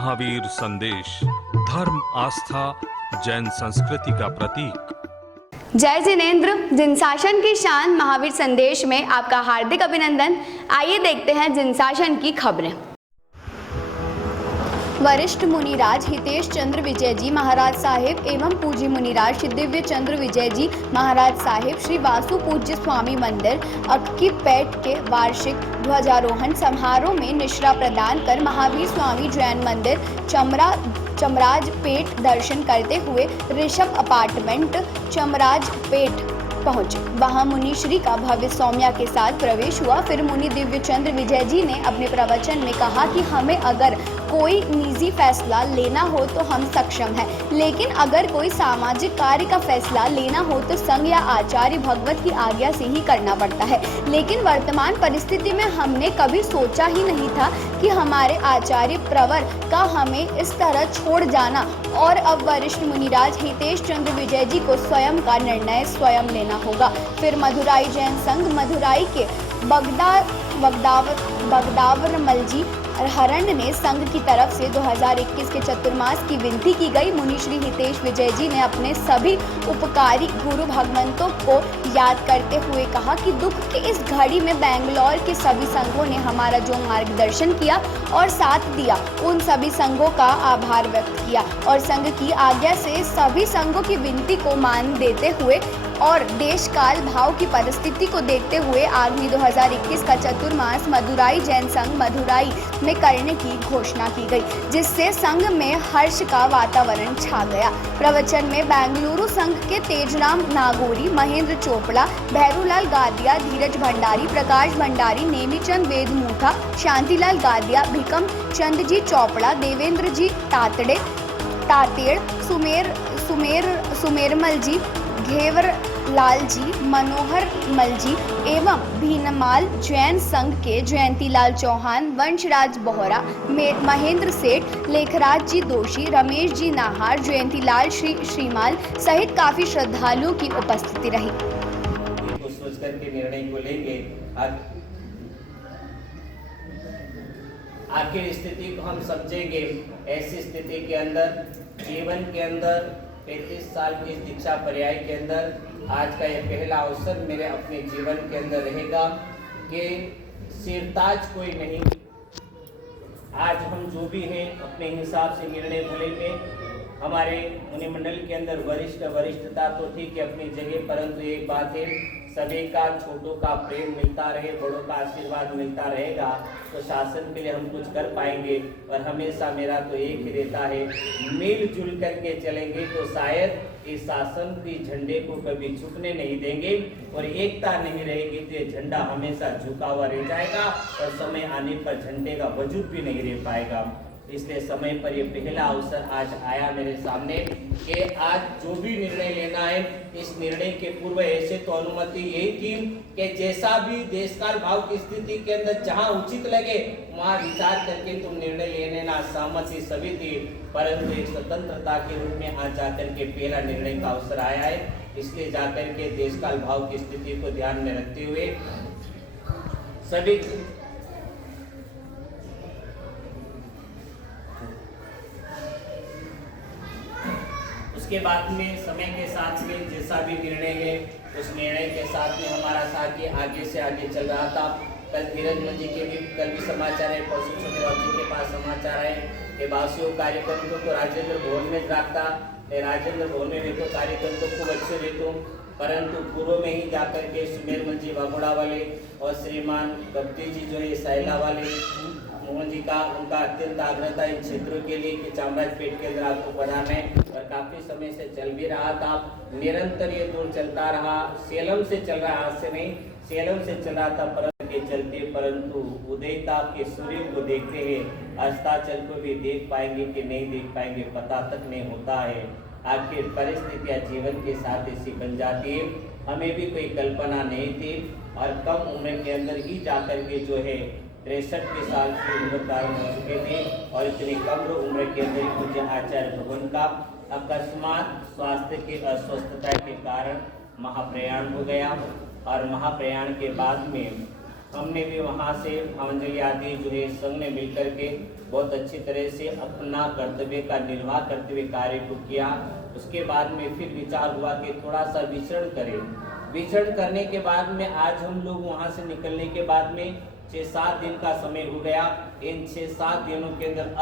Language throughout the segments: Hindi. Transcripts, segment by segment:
महावीर संदेश, धर्म, आस्था, जैन संस्कृति का प्रतीक। जय जिनेंद्र। जिनशासन की शान महावीर संदेश में आपका हार्दिक अभिनंदन। आइए देखते हैं जिनशासन की खबरें। वरिष्ठ मुनिराज हितेश चंद्र विजय जी महाराज साहिब एवं पूज्य मुनिराज श्री दिव्य चंद्र विजय जी महाराज साहिब श्री वासु पूज्य स्वामी मंदिर अक्कीपेट के वार्षिक ध्वजारोहण समारोह में निश्रा प्रदान कर महावीर स्वामी जैन मंदिर चमराजपेट दर्शन करते हुए ऋषभ अपार्टमेंट चमराजपेट पहुंचे। वहां मुनि श्री का भव्य सौम्या के साथ प्रवेश हुआ। फिर मुनि दिव्य चंद्र विजय जी ने अपने प्रवचन में कहा कि हमें अगर कोई निजी फैसला लेना हो तो हम सक्षम हैं, लेकिन अगर कोई सामाजिक कार्य का फैसला लेना हो तो संघ या आचार्य भगवत की आज्ञा से ही करना पड़ता है। लेकिन वर्तमान परिस्थिति में हमने कभी सोचा ही नहीं था कि हमारे आचार्य प्रवर का हमें इस तरह छोड़ जाना, और अब वरिष्ठ मुनिराज हितेश चंद्र विजय जी को स्वयं का निर्णय स्वयं लेना होगा। फिर मधुराई जैन संघ मधुराई के बगदावरमल जी हरण ने संघ की तरफ से 2021 के चतुर्मास की विनती की गई। मुनि श्री हितेश विजय जी ने अपने सभी उपकारी गुरु भगवंतों को याद करते हुए कहा कि दुख की इस घड़ी में बेंगलोर के सभी संघों ने हमारा जो मार्गदर्शन किया और साथ दिया, उन सभी संघों का आभार व्यक्त किया और संघ की आज्ञा से सभी संघों की विनती को मान देते हुए और देश काल भाव की परिस्थिति को देखते हुए आगामी 2021 का चतुर्मास मधुराई जैन संघ मधुराई में करने की घोषणा की गई, जिससे संघ में हर्ष का वातावरण छा गया। प्रवचन में बेंगलुरु संघ के तेजराम नागौरी, महेंद्र चोपड़ा, भैरूलाल गादिया, धीरज भंडारी, प्रकाश भंडारी, नेमीचंद वेदमुठा, शांतिलाल गादिया, भिकम चंद जी चोपड़ा, देवेंद्र जी तातेड़, सुमेरमल जी, घेवर लाल जी, मनोहर मल जी एवं भीनमाल जैन संघ के जयंतीलाल चौहान, वंशराज बोहरा, महेंद्र सेठ, लेखराज जी दोषी, रमेश जी नाहार, जयंतीलाल श्रीमाल सहित काफी श्रद्धालुओं की उपस्थिति रही। को सोच करके निर्णय को लेंगे। आखिर स्थिति को हम समझेंगे। ऐसी स्थिति के अंदर जीवन के अंदर 35 साल की दीक्षा पर्याय के अंदर आज का यह पहला अवसर मेरे अपने जीवन के अंदर रहेगा कि सिरताज कोई नहीं। आज हम जो भी हैं अपने हिसाब से निर्णय बोलेंगे। हमारे मुनिमंडल के अंदर वरिष्ठता तो ठीक है अपनी जगह, परंतु एक बात है, सभी का छोटों का प्रेम मिलता रहे, बड़ों का आशीर्वाद मिलता रहेगा तो शासन के लिए हम कुछ कर पाएंगे। और हमेशा मेरा तो एक ही रहता है, मिलजुल करके चलेंगे तो शायद इस शासन की झंडे को कभी झुकने नहीं देंगे, और एकता नहीं रहेगी तो ये झंडा हमेशा झुका हुआ रह जाएगा और समय आने पर झंडे का वजूद भी नहीं रह पाएगा। इसलिए समय पर ये पहला अवसर आज आया मेरे सामने कि आज जो भी निर्णय लेना है, इस निर्णय के पूर्व ऐसे तो अनुमति यही थी कि जैसा भी देशकाल भाव की स्थिति के अंदर जहां उचित लगे वहां विचार करके तुम निर्णय लेने ना सहमति सभी थी, परंतु एक स्वतंत्रता के रूप में आज जाकर के पहला निर्णय का अवसर आया है। इसलिए जाकर के देशकाल भाव की स्थिति को ध्यान में रखते हुए सभी के बाद में समय के साथ में जैसा भी निर्णय है उस निर्णय के साथ में हमारा साथी आगे से आगे चल रहा था। कल धीरज जी के भी कल भी समाचार है, परसों छोटे के पास समाचार है कि बासियों कार्यक्रम को राजेंद्र भवन में रखता। राजेंद्र भवन में देखो कार्यक्रम तो खूब अच्छे रहते, परंतु पूर्व में ही जाकर के सुमेरमल जी बागोड़ा वाले और श्रीमान कप्ती जी जो है सैला वाले मोहन जी का उनका अत्यंत आग्रह था इन क्षेत्रों के लिए कि चामराजपेट के अंदर आपको पढ़ाना है, और काफी समय से चल भी रहा था। निरंतर ये दूर चलता रहा, सेलम से चल रहा, आज से नहीं सेलम से चल रहा था परंतु उदयता के सूर्य को देखते हैं अस्ताचल को भी देख पाएंगे कि नहीं देख पाएंगे पता तक नहीं होता है। आखिर परिस्थितियां जीवन के साथ ऐसी बन जाती है, हमें भी कोई कल्पना नहीं थी और कम उम्र के अंदर ही जाकर के जो है 63 साल की उम्र प्रारंभ हो चुके थे और इतनी कम उम्र के अंदर पूज्य आचार्य भगवान का अकस्मात स्वास्थ्य की अस्वस्थता के कारण महाप्रयाण हो गया और महाप्रयाण के बाद में हमने भी वहाँ से भावंजलि आदि जो है संघ ने मिलकर के बहुत अच्छी तरह से अपना कर्तव्य का निर्वाह करते हुए कार्य को किया। उसके बाद में फिर विचार हुआ कि थोड़ा सा विचरण करें। विचरण करने के बाद में आज हम लोग वहाँ से निकलने के बाद में 6-7 दिन का समय हो गया। इन 6-7 दिनों के अंदर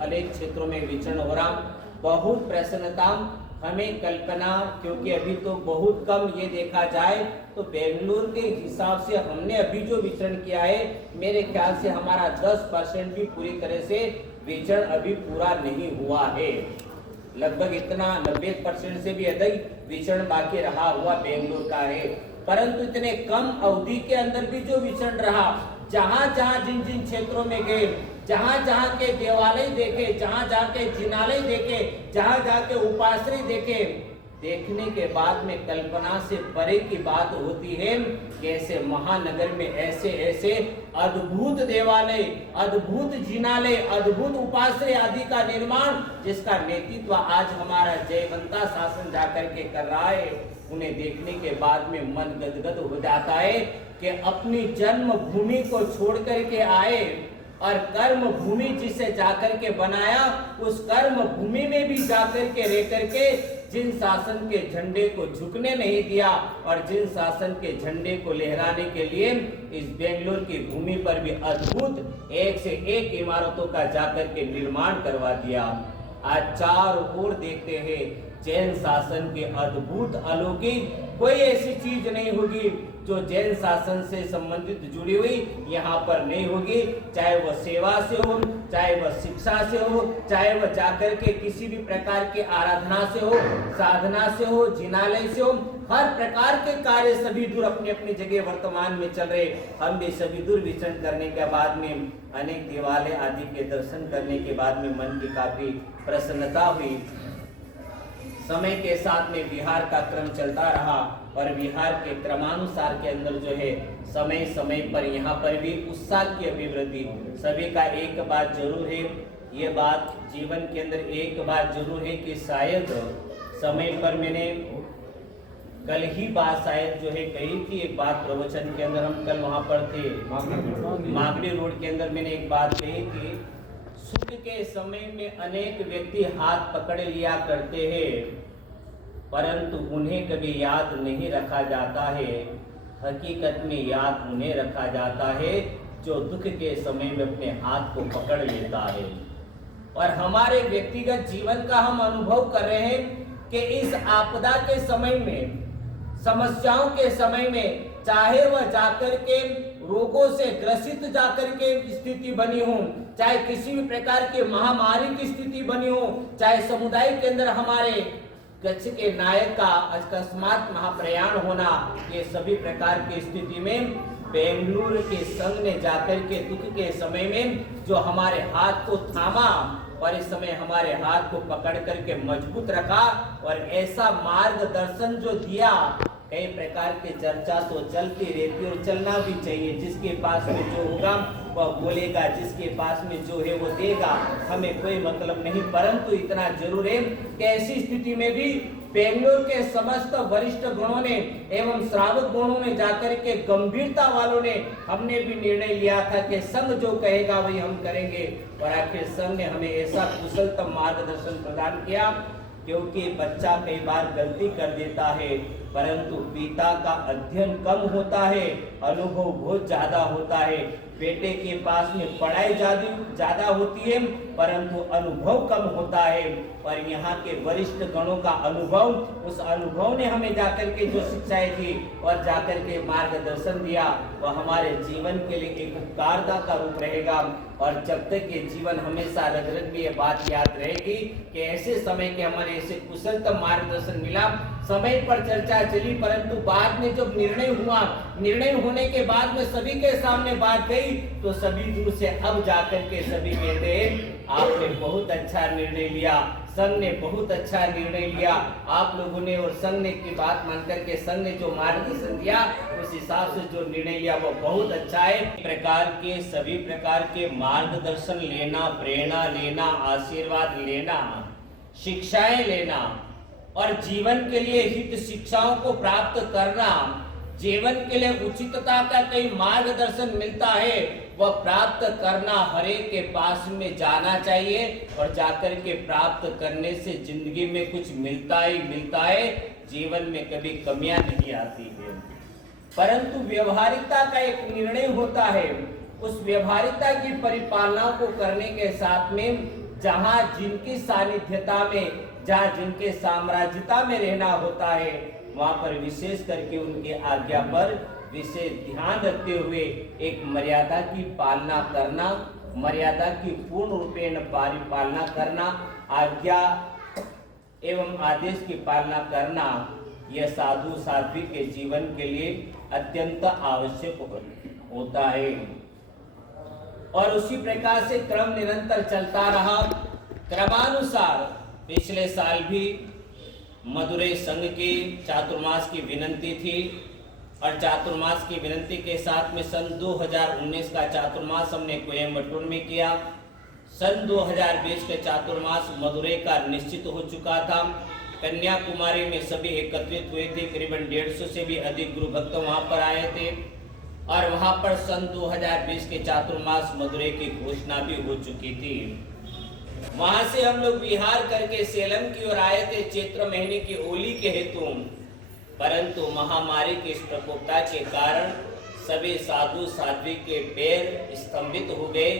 अनेक क्षेत्रों में विचरण हो रहा। बहुत प्रसन्नता हमें कल्पना, क्योंकि अभी तो बहुत कम ये देखा जाए तो बेंगलुरु के हिसाब से हमने अभी जो विचरण किया है, मेरे ख्याल से हमारा 10% भी पूरी तरह से विचरण अभी पूरा नहीं हुआ है। लगभग इतना 90% से भी अधिक विचरण बाकी रहा हुआ बेंगलुरु का है। परंतु इतने कम अवधि के अंदर भी जो विचरण रहा, जहां जहां जिन जिन क्षेत्रों में गए, जहां जहां के देवालय देखे, जहां जहां के जिनालय देखे, जहां जहां के उपाश्रय देखे, देखने के बाद में कल्पना से परे की बात होती है कि ऐसे महानगर में ऐसे ऐसे अद्भुत देवालय, अद्भुत जिनालय, अद्भुत उपाश्रय आदि का निर्माण, जिसका नेतृत्व आज हमारा जयवंता शासन जाकर के कर रहा है, उन्हें देखने के बाद में मन गदगद हो जाता है कि अपनी जन्म भूमि को छोड़ करके आए और कर्म भूमि जिसे जाकर के बनाया, उस कर्म भूमि में भी जाकर के रह करके जिन शासन के झंडे को झुकने नहीं दिया और जिन शासन के झंडे को लहराने के लिए इस बेंगलुरु की भूमि पर भी अद्भुत एक से एक इमारतों का जाकर के निर्माण करवा दिया। आज चारों ओर देखते हैं जैन शासन के अद्भुत अलौकिक कोई ऐसी चीज नहीं होगी जो जैन शासन से संबंधित जुड़ी हुई यहाँ पर नहीं होगी। चाहे वह सेवा से हो, चाहे वह शिक्षा से हो, चाहे वह जाकर के किसी भी प्रकार की आराधना से हो, साधना से हो, जिनालय से हो, हर प्रकार के कार्य सभी दूर अपनी अपनी जगह वर्तमान में चल रहे। हम भी सभी दूर विचरण करने के बाद में अनेक देवालय आदि के दर्शन करने के बाद में मन की काफी प्रसन्नता हुई। समय के साथ में विहार का क्रम चलता रहा और विहार के क्रमानुसार के अंदर जो है समय समय पर यहाँ पर भी उत्साह की अभिवृद्धि। सभी का एक बात जरूर है, ये बात जीवन के अंदर एक बात जरूर है कि शायद समय पर मैंने कल ही बात शायद जो है कही थी, एक बात प्रवचन के अंदर, हम कल वहाँ पर थे मागड़ी रोड के अंदर, मैंने एक बात कही थी, सुख के समय में अनेक व्यक्ति हाथ पकड़ लिया करते हैं परंतु उन्हें कभी याद नहीं रखा जाता है। हकीकत में याद उन्हें रखा जाता है जो दुख के समय में अपने हाथ को पकड़ लेता है। और हमारे व्यक्तिगत जीवन का हम अनुभव कर रहे हैं कि इस आपदा के समय में, समस्याओं के समय में, चाहे वह जाकर के रोगों से ग्रसित जाकर के स्थिति बनी हो, चाहे किसी भी प्रकार की महामारी की स्थिति बनी हो, चाहे समुदाय के अंदर हमारे कच्छ के नायक का अकस्मात महाप्रयाण होना, ये सभी प्रकार की स्थिति में बेंगलुरु के संघ ने जाकर के दुख के समय में जो हमारे हाथ को थामा और इस समय हमारे हाथ को पकड़ करके मजबूत रखा और ऐसा मार्गदर्शन जो दिया। कई प्रकार की चर्चा तो चलती रहती और चलना भी चाहिए। जिसके पास में जो होगा वह बोलेगा, जिसके पास में जो है वो देगा, हमें कोई मतलब नहीं। परंतु इतना जरूर है कि ऐसी स्थिति में भी बेंगलुरु के समस्त वरिष्ठ गणों ने एवं श्रावक गणों ने जाकर के गंभीरता वालों ने हमने भी निर्णय लिया था कि संघ जो कहेगा वही हम करेंगे। और आखिर संघ ने हमें ऐसा कुशलतम मार्गदर्शन प्रदान किया, क्योंकि बच्चा कई बार गलती कर देता है परंतु पिता का अध्ययन कम होता है, अनुभव बहुत ज्यादा होता है। बेटे के पास में पढ़ाई ज्यादा होती है परंतु अनुभव कम होता है। और यहाँ के वरिष्ठ गणों का अनुभव, उस अनुभव ने हमें जाकर के जो शिक्षाएं दी और जाकर के मार्गदर्शन दिया, वह हमारे जीवन के लिए एक उपकारता का रूप रहेगा। और जब तक ये जीवन हमेशा रग रग में ये बात याद रहेगी कि ऐसे समय के हमारे ऐसे कुशलतम मार्गदर्शन मिला, समय पर चर्चा चली परंतु बाद में जब निर्णय हुआ, निर्णय होने के बाद में सभी के सामने बात गई तो सभी दूर से अब जाकर के सभी कहते हैं आपने बहुत अच्छा निर्णय लिया, संघ ने बहुत अच्छा निर्णय लिया आप लोगों ने। और संघ ने की बात मानकर के संघ ने जो मार्गदर्शन दिया उस हिसाब से जो निर्णय लिया वो बहुत अच्छा है। प्रकार के सभी प्रकार के मार्गदर्शन लेना, प्रेरणा लेना, आशीर्वाद लेना, शिक्षाएं लेना और जीवन के लिए हित शिक्षाओं को प्राप्त करना, जीवन के लिए उचितता का कई मार्गदर्शन मिलता है, वह प्राप्त करना हर एक के पास में जाना चाहिए और जाकर के प्राप्त करने से जिंदगी में कुछ मिलता ही मिलता है, जीवन में कभी कमियां नहीं आती है। परंतु व्यवहारिकता का एक निर्णय होता है, उस व्यवहारिकता की परिपालना को करने के साथ में जहां जिनकी सानिध्यता में, जहां जिनके साम्राज्यता में रहना होता है, वहां पर विशेष करके उनकी आज्ञा पर विशेष ध्यान रखते हुए एक मर्यादा की पालना करना, मर्यादा की पूर्ण रूपेण परिपालना करना, आज्ञा एवं आदेश की पालना करना, यह साधु साध्वी के जीवन के लिए अत्यंत आवश्यक होता है। और उसी प्रकार से क्रम निरंतर चलता रहा। क्रमानुसार पिछले साल भी मदुरै संघ की चातुर्मास की विनंती थी और चातुर्मास की विनंती के साथ में सन 2019 का चातुर्मास हमने कोयम्बटूर में किया। सन 2020 के चातुर्मास मदुरै का निश्चित हो चुका था। कन्याकुमारी में सभी एकत्रित हुए थे, करीबन 150 से भी अधिक गुरु भक्त वहां पर आए थे और वहां पर सन 2020 के चातुर्मास मदुरै की घोषणा भी हो चुकी थी। वहां से हम लोग विहार करके सेलम की ओर आए थे चैत्र महीने की होली के हेतु, परंतु महामारी के इस प्रकोपता के कारण सभी साधु साध्वी के पैर स्तंभित हो गए।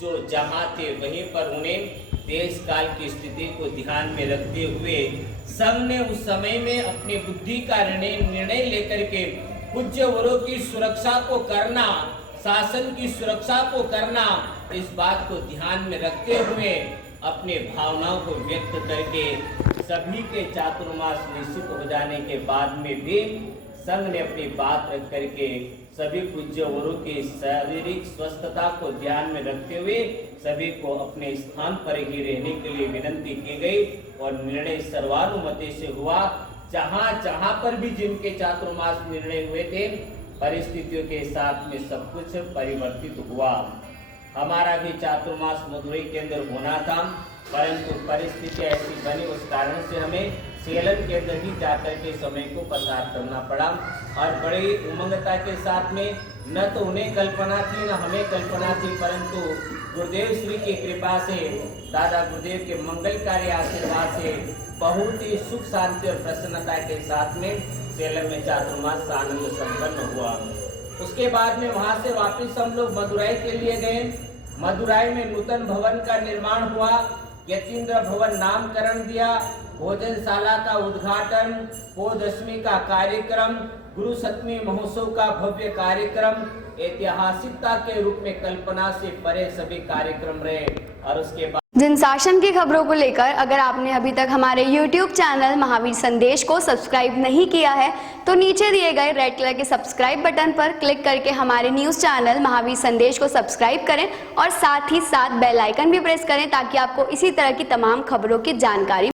जो जहां थे वहीं पर उन्हें देश काल की स्थिति को ध्यान में रखते हुए संघ ने उस समय में अपनी बुद्धि का निर्णय लेकर के पूज्य वरों की सुरक्षा को करना, शासन की सुरक्षा को करना, इस बात को ध्यान में रखते हुए अपने भावनाओं को व्यक्त करके सभी के चातुर्मास निश्चित हो जाने के बाद में भी संघ ने अपनी बात रख करके सभी पूज्य वरों की शारीरिक स्वस्थता को ध्यान में रखते हुए सभी को अपने स्थान पर ही रहने के लिए विनंती की गई और निर्णय सर्वानुमति से हुआ। जहां जहां पर भी जिनके चातुर्मास निर्णय हुए थे, परिस्थितियों के साथ में सब कुछ परिवर्तित हुआ। हमारा भी चातुर्मास मदुरै के अंदर होना था, परंतु परिस्थिति ऐसी बनी, उस कारण से हमें सेलम के अंदर ही जाकर के समय को पसार करना पड़ा। और बड़ी उमंगता के साथ में न तो उन्हें कल्पना थी न हमें कल्पना थी, परंतु गुरुदेव श्री की कृपा से, दादा गुरुदेव के मंगलकारी आशीर्वाद से बहुत ही सुख शांति और प्रसन्नता के साथ में सेलम में चातुर्मास आनंद संपन्न हुआ। उसके बाद में वहां से वापस हम लोग मदुरै के लिए गए। मदुरै में नूतन भवन का निर्माण हुआ, यतीन्द्र भवन नामकरण दिया, भोजनशाला का उद्घाटन, गोदशमी का कार्यक्रम, गुरु सप्तमी महोत्सव का भव्य कार्यक्रम, ऐतिहासिकता के रूप में कल्पना से परे सभी कार्यक्रम रहे। और उसके बाद जन शासन की खबरों को लेकर अगर आपने अभी तक हमारे YouTube चैनल महावीर संदेश को सब्सक्राइब नहीं किया है तो नीचे दिए गए रेड कलर के सब्सक्राइब बटन पर क्लिक करके हमारे न्यूज़ चैनल महावीर संदेश को सब्सक्राइब करें और साथ ही साथ बेल आइकन भी प्रेस करें ताकि आपको इसी तरह की तमाम खबरों की जानकारी